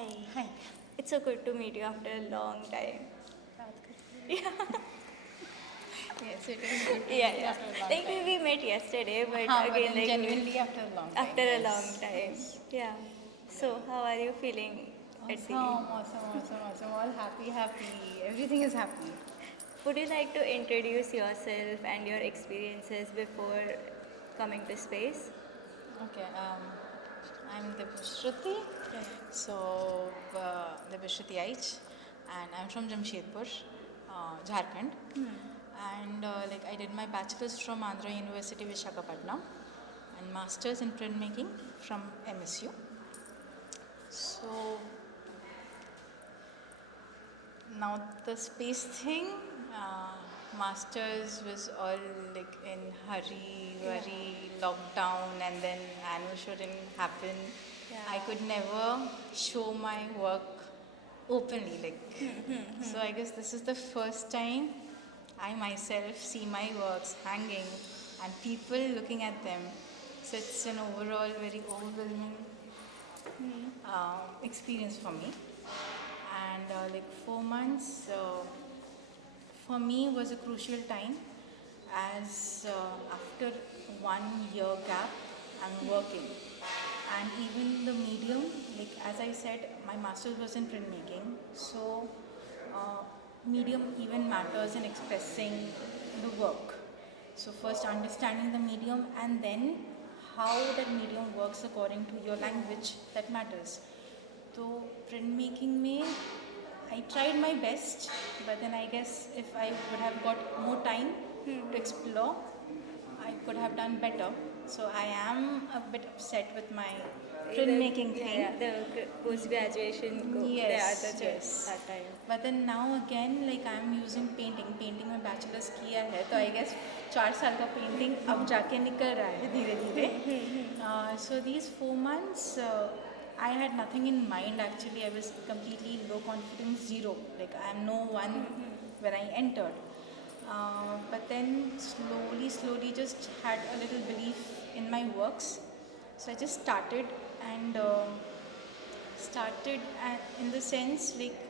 Hi. Hi. It's so good to meet you after a long time. Yeah. Yes, it is good to Yeah, meet yeah. after a long Like time. we met yesterday, but But again, then like genuinely after a long time. after a long Yes. time. Yes. Yeah. So, how are you feeling at Awesome, the? awesome. All happy. Everything is happy. Would you like to introduce yourself and your experiences before coming to space? Okay. I'm Dibashruti. Yeah. So, Dibashruti Aich, and I'm from Jamshedpur, Jharkhand. And like I did my bachelor's from Andhra University, Visakhapatnam, and master's in printmaking from MSU. So now the space thing, uh, masters was all like in hurry, worry, lockdown, and then annual show didn't happen. Yeah. I could never show my work openly, like. So I guess this is the first time I myself see my works hanging and people looking at them. So it's an overall very overwhelming experience for me. And like 4 months for me was a crucial time as after 1 year gap I'm working, and even the medium, like as I said, my master's was in printmaking, so uh, medium even matters in expressing the work. So first understanding the medium and then how that medium works according to your language, that matters. तो printmaking में I tried my best, but then I guess if I would have got more time to explore, I could have done better. So I am a bit upset with my printmaking thing. Yeah, the post graduation Yes, the yes. that time. But then now again, like I'm using painting. Painting में bachelor's किया है, तो I guess 4 साल का painting अब जाके निकल रहा है धीरे धीरे. So these 4 months, I had nothing in mind actually. I was completely low confidence, zero. Like I'm no one when I entered. But then slowly, just had a little belief in my works. So I just started and in the sense like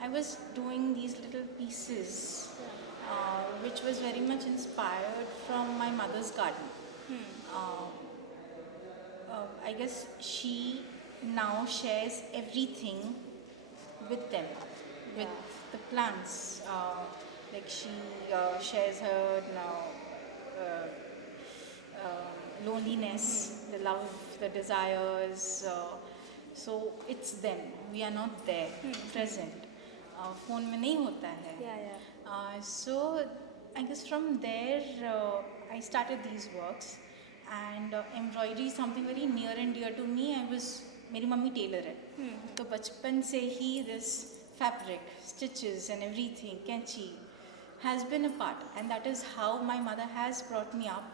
I was doing these little pieces which was very much inspired from my mother's garden. Uh, I guess she now shares everything with them, with the plants. Like she shares her now loneliness, the love, the desires. So it's them. We are not there, present. Phone में नहीं होता है. Yeah. So I guess from there I started these works, and embroidery is something very near and dear to me. मेरी mummy Taylor है, तो बचपन से ही this fabric, stitches and everything, कैंची has been a part, and that is how my mother has brought me up,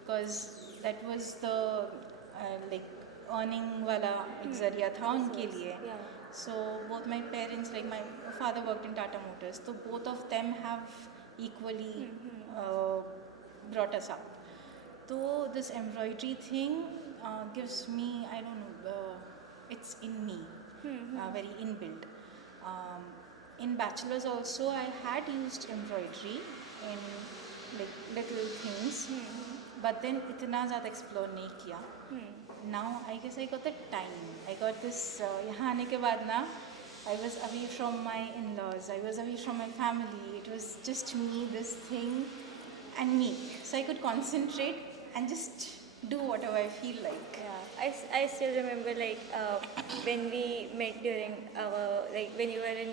because that was the like earning wala एक जरिया था उनके लिए. Yeah. So both my parents, like my father worked in Tata Motors, so both of them have equally brought us up. So this embroidery thing gives me, I don't know, it's in me, very inbuilt. In bachelor's also I had used embroidery in like little things, but then इतना ज़्यादा explore नहीं किया. Now I guess I got the time. I got this यहाँ आने के बाद ना, I was away from my in-laws, I was away from my family. It was just me, this thing, and me. So I could concentrate and just do whatever I feel like. Yeah, I still remember like when we met during our, like when you were in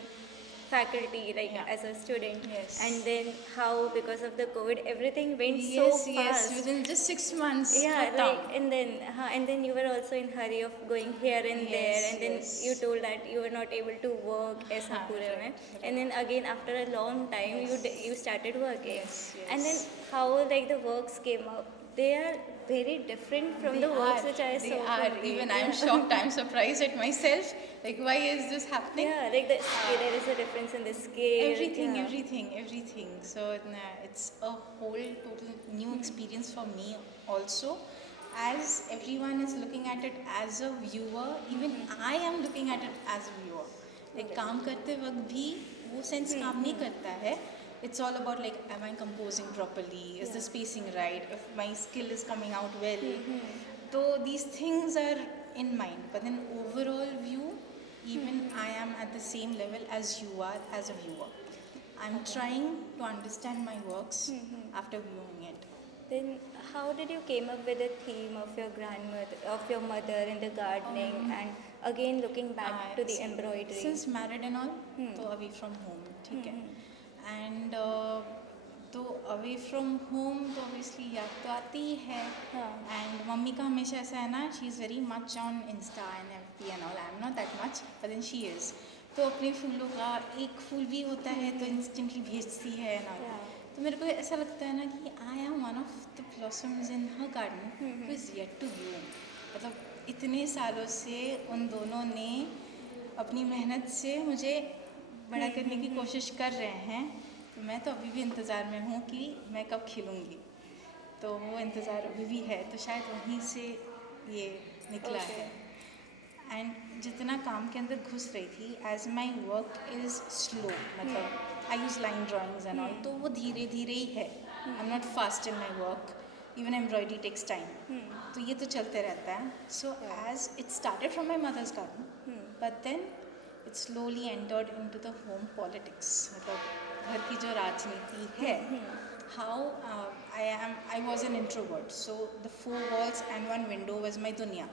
faculty, like Yeah. as a student. Yes. And then how because of the COVID everything went so Yes, fast. yes, within just 6 months. Yeah, cut like down. and then you were also in hurry of going here and there, Yes, and then yes. you told that you were not able to work as a पूरे में, and then again after a long time Yes. you started working. Yes, And then yes. how like the works came up, they are very different from the works which I They saw. are. from Even you. I'm shocked. I'm surprised at myself. Like, why is this happening? Yeah, like the scale, there is a difference in the scale. Everything, yeah. everything. So it's a whole total new experience for me also, as everyone is looking at it as a viewer, even I am looking at it as a viewer. Like काम करते वक्त भी वो sense काम नहीं करता है. It's all about like, am I composing properly? Is the spacing right? If my skill is coming out well. So these things are in mind. But then overall view, even I am at the same level as you are as a viewer. I'm trying to understand my works after viewing it. Then how did you came up with the theme of your grandmother, of your mother in the gardening, and again looking back to the embroidery? Since married and all, तो away from home, ठीक है. And तो away from home तो obviously याद तो आती ही है. And mummy का हमेशा ऐसा है ना, she is very much on Insta and FB and all. I'm not that much, but then she is. तो अपने फूलों का एक फूल भी होता है तो instantly भेजती है and all. तो मेरे को ऐसा लगता है ना कि I am one of the blossoms in her garden who is yet to bloom. मतलब इतने सालों से उन दोनों ने अपनी मेहनत से मुझे बड़ा करने की कोशिश कर रहे हैं. तो मैं तो अभी भी इंतज़ार में हूँ कि मैं कब खिलूँगी. तो वो इंतज़ार अभी भी है. तो शायद वहीं से ये निकला है. एंड जितना काम के अंदर घुस रही थी, as my work is slow, मतलब I use line drawings and all, तो वो धीरे धीरे ही है. I am not fast in my work. Even embroidery takes time. तो ये तो चलते रहता है. So as it started from my mother's garden, but then it slowly entered in to the home politics. मतलब घर की जो राजनीति है. How I was an introvert, so the 4 walls and 1 window was my dunya.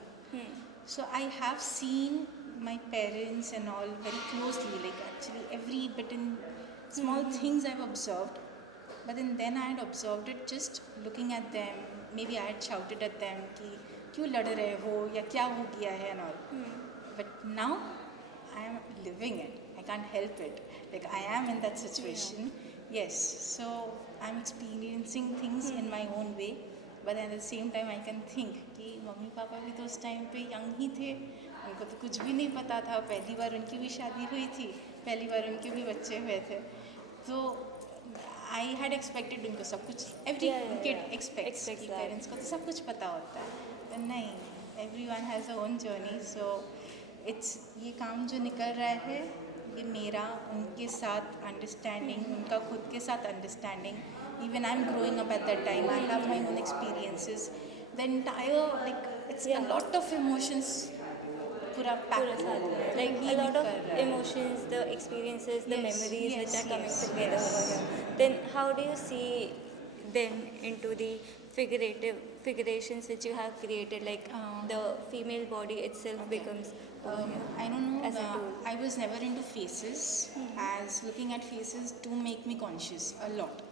So I have seen my parents and all very closely, like actually every bit in small things I've observed. But then I had observed it just looking at them. Maybe I had shouted at them कि क्यों लड़ रहे हो या क्या हो गया है and all. But now I am living it. I can't help it. Like I am in that situation. Yes. So I'm experiencing things in my own way. But at the same time I can think कि mummy papa भी तो उस time पे young ही थे. उनको तो कुछ भी नहीं पता था. पहली बार उनकी भी शादी हुई थी. पहली बार उनके भी बच्चे हुए थे. तो आई हैड एक्सपेक्टेड उनको सब कुछ, एवरी किड एक्सपेक्ट्स कि पेरेंट्स को तो सब कुछ पता होता है. तो नहीं, every one has a own journey. So it's ये काम जो निकल रहा है, ये मेरा उनके साथ अंडरस्टैंडिंग, उनका खुद के साथ understanding. Even I'm growing up at that time, I have my own experiences. The entire, like, it's a lot of emotions. Pura packed. Like a lot of emotions, the experiences, the memories which are coming together over here. Then how do you see them into the figurations which you have created, like the female body itself becomes I don't know, as a tool. I was never into faces, as looking at faces do make me conscious a lot.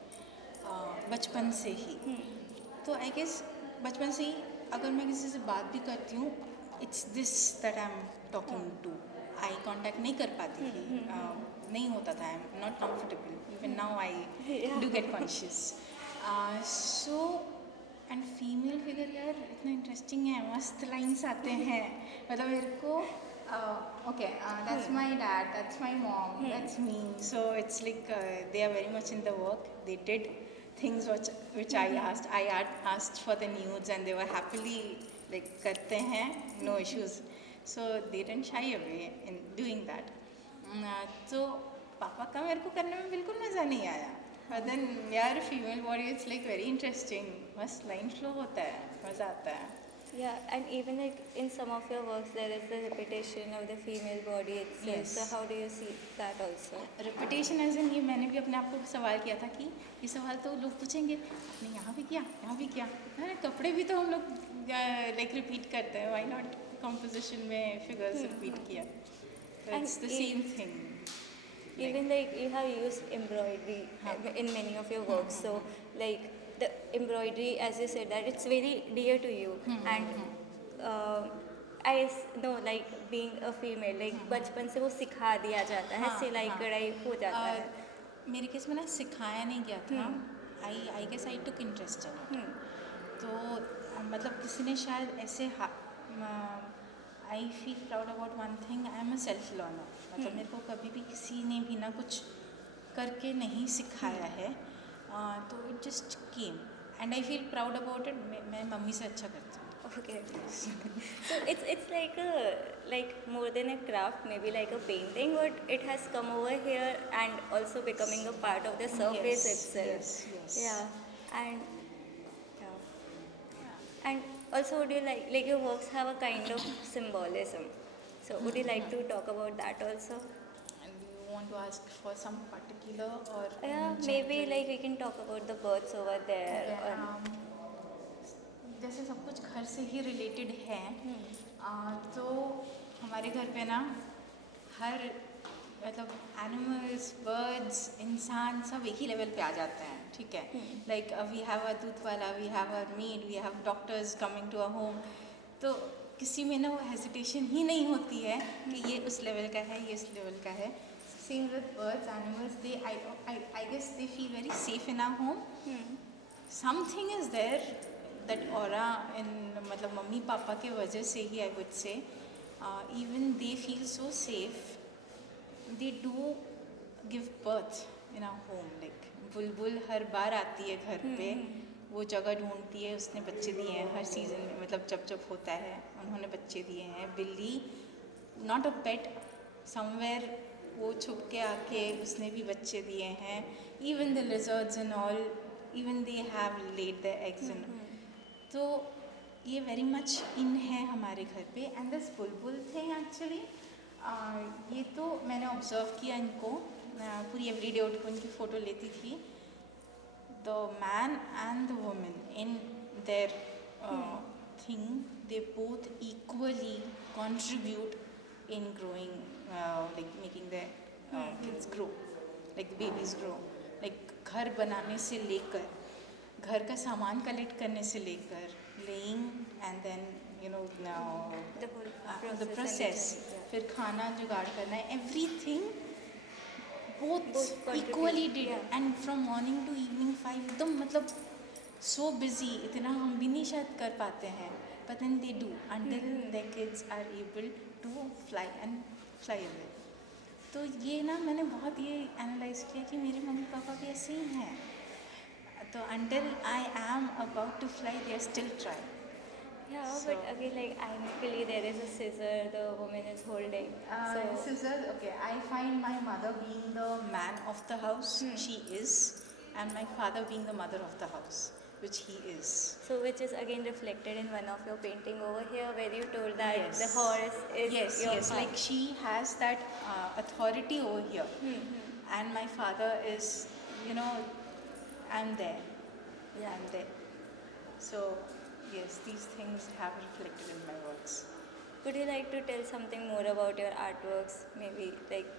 बचपन से ही. तो I guess बचपन से ही अगर मैं किसी से बात भी करती हूँ, it's this that I am talking to. I contact नहीं कर पाती थी. नहीं होता था. I am not comfortable. Even now I do get conscious. So and female figure यार इतना इंटरेस्टिंग है. मस्त लाइन्स आते हैं. मतलब मेरे को okay, that's my dad, that's my mom, that's me. So it's like they are very much in the work. They did things which I asked. I had asked for the nudes and they were happily like करते हैं, no issues. So they didn't shy away in doing that. तो पापा का मेरे को करने में बिल्कुल मज़ा नहीं आया. But then यार female body it's like very interesting. बस लाइन फ्लो होता है, मज़ा आता है. Yeah, and even like in some of your works there is the repetition of the female body itself. Yes. So how do you see that also? Repetition as in ये मैंने भी अपने आप को सवाल किया था कि ये सवाल तो लोग पूछेंगे, नहीं यहाँ भी किया, यहाँ भी किया. अरे कपड़े भी तो हम लोग लाइक रिपीट करते हैं. वाई नॉट कंपोजिशन में फिगर्स रिपीट किया. It's the same thing. Even like you have used embroidery in many of your works. So like the embroidery, as you said, that it's very dear to you. And I know like being a female, like बचपन से वो सिखा दिया जाता है. सिलाई कढ़ाई हो जाता है. मेरे केस में ना सिखाया नहीं गया था. I guess I took interest in it. तो मतलब किसी ने शायद ऐसे I feel proud about one thing. I am a self learner. मतलब मेरे को कभी भी किसी ने भी ना कुछ करके नहीं सिखाया है. तो it just came and I feel proud about it. मैं मम्मी से अच्छा करती हूँ. Okay. So it's like more than a craft, maybe like a painting, but it has come over here and also becoming a part of the surface Yes, itself. yes, yes. Yeah, and yeah, and also would you like your works have a kind of symbolism. So would you like to talk about that also? And do you want to ask for some particular or Yeah, in maybe general? like we can talk about the birds over there. Okay, Or, जैसे सब कुछ घर से ही related है, तो हमारे घर पे ना हर मतलब एनिमल्स बर्ड्स इंसान सब एक ही लेवल पे आ जाते हैं, ठीक है. Like we have a doodh wala, we have a maid, we have doctors coming to a home. तो किसी में ना वो हेजिटेशन ही नहीं होती है कि ये उस लेवल का है, ये इस लेवल का है. Same with birds animals, they I guess they feel very safe in our home. Something is there that aura in मतलब मम्मी पापा के वजह से ही I would say even they feel so safe. They do give birth in our home. Like बुलबुल हर बार आती है घर पे, वो जगह ढूंढती है, उसने बच्चे दिए हैं हर सीज़न में, मतलब जब जब होता है उन्होंने बच्चे दिए हैं. बिल्ली नॉट अ पेट, समवेयर वो छुप के आके उसने भी बच्चे दिए हैं. Even the lizards and all, even they have led the eggs. तो ये वेरी मच इन है हमारे घर पे. And this Bulbul thing actually ये तो मैंने ऑब्जर्व किया इनको. पूरी एवरीडे उठ कर उनकी फ़ोटो लेती थी. The man and the woman in their thing, they both equally contribute in growing, like making their kids grow, like the babies grow. Like घर बनाने से लेकर, घर का सामान कलेक्ट करने से लेकर, laying and then you know the whole the process, फिर खाना जुगाड़ करना है, everything both contribute, equally did. yeah. And from morning to evening 5 एकदम मतलब so busy, इतना हम भी नहीं शायद कर पाते हैं, but then they do until their kids are able to fly and fly away. तो ये ना मैंने बहुत ये एनालाइज किया कि मेरे मम्मी पापा भी ऐसे ही हैं. तो until I am about to fly, they are still trying. Yeah, So- but again, like ironically, there is a scissor the woman is holding. So Scissors, okay. I find my mother being the man of the house, she is, and my father being the mother of the house, which he is. so which is again reflected in one of your painting over here, where you told that Yes. the horse is Yes, your yes. father. Like she has that authority over here, and my father is, you know, I'm there. Yeah. I'm there. So yes, these things have reflected in my works. Would you like to tell something more about your artworks? Maybe like,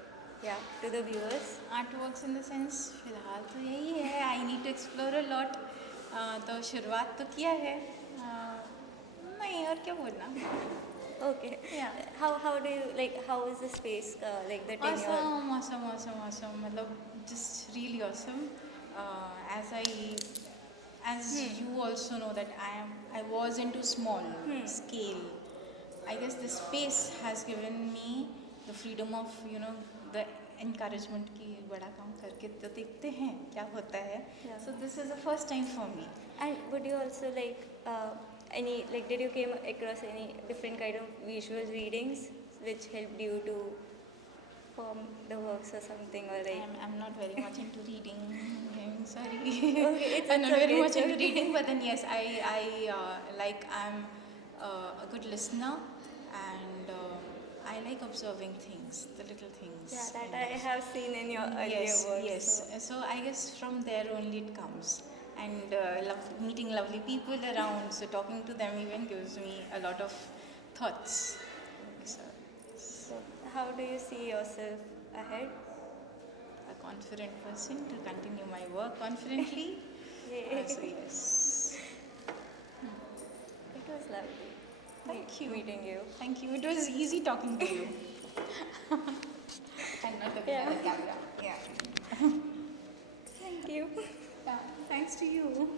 yeah, to the viewers. Artworks in the sense फिलहाल तो यही है. I need to explore a lot. तो शुरुआत तो किया है. नहीं और क्या बोलना. Okay. Yeah. How do you like? How is the space? Like the tenure. Awesome. मतलब just really awesome. As you also know that I was into small scale. I guess the space has given me the freedom of the encouragement कि बड़ा काम करके तो देखते हैं क्या होता है. Yeah. So this is the first time for me. And would you also like any like did you came across any different kind of visual readings which helped you to form the works or something, or like I'm not very much into reading. I'm sorry. Okay, I'm not it's very okay, much it's into okay. reading, but then yes, I'm a good listener, and I like observing things, the little things. yeah, that in I life. have seen in your earlier Yes, works. yes. So I guess from there only it comes, and meeting lovely people around. So talking to them even gives me a lot of thoughts. So how do you see yourself ahead? A confident person to continue my work confidently. Yay. So yes. It was lovely. Thank you. Meeting you. Thank you. It was easy talking to you. And not looking at the camera. Yeah. Thank you. Yeah. Thanks to you.